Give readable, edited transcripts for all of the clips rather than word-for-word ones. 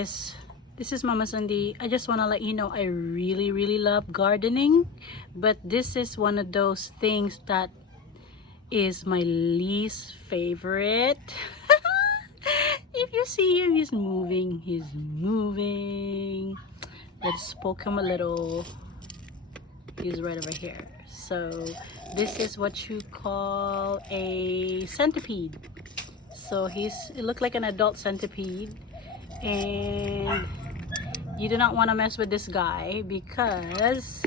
guys, this is Mama Sandy. I just want to let you know I really love gardening, but this is one of those things that is my least favorite. If you see him, he's moving. Let's poke him a little. He's right over here. So this is what you call a centipede. So it looked like an adult centipede, and you do not want to mess with this guy because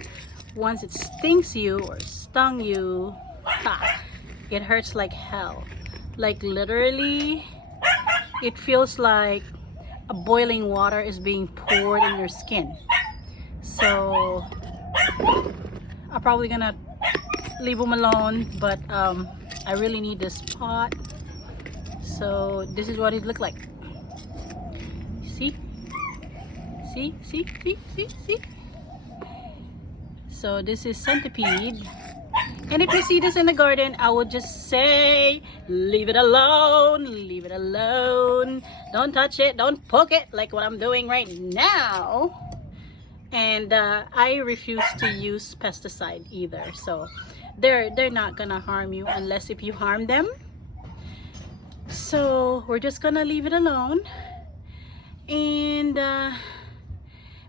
once it stings you or stung you, it hurts like hell. Like literally, it feels like a boiling water is being poured in your skin. So I'm probably gonna leave him alone, but I really need this pot. So this is what it looked like. See? So this is centipede. And if you see this in the garden, I would just say, leave it alone, leave it alone. Don't touch it, don't poke it like what I'm doing right now. And I refuse to use pesticide either. So they're not gonna harm you unless if you harm them. So we're just gonna leave it alone. And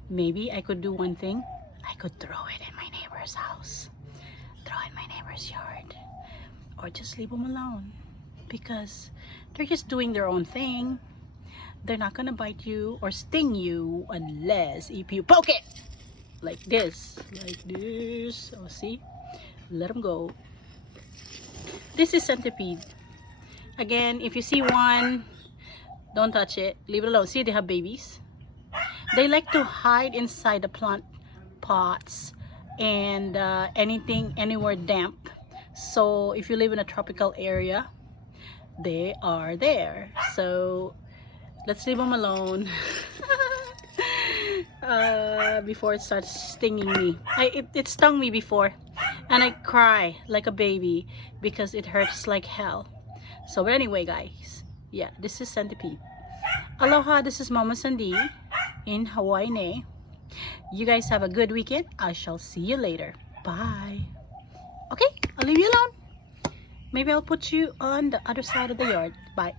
maybe I could do one thing. I could throw it in my neighbor's house, throw it in my neighbor's yard, or just leave them alone because they're just doing their own thing. They're not gonna bite you or sting you unless if you poke it like this. Oh, see? Let them go. This is centipede. Again, if you see one, don't touch it, leave it alone. See, they have babies. They like to hide inside the plant pots and anywhere damp. So if you live in a tropical area, they are there. So let's leave them alone before it starts stinging me. It stung me before, and I cry like a baby because it hurts like hell. So but anyway, guys, yeah, this is centipede. Aloha, this is Mama Sandy in Hawaii. You guys have a good weekend. I shall see you later. Bye. Okay, I'll leave you alone. Maybe I'll put you on the other side of the yard. Bye.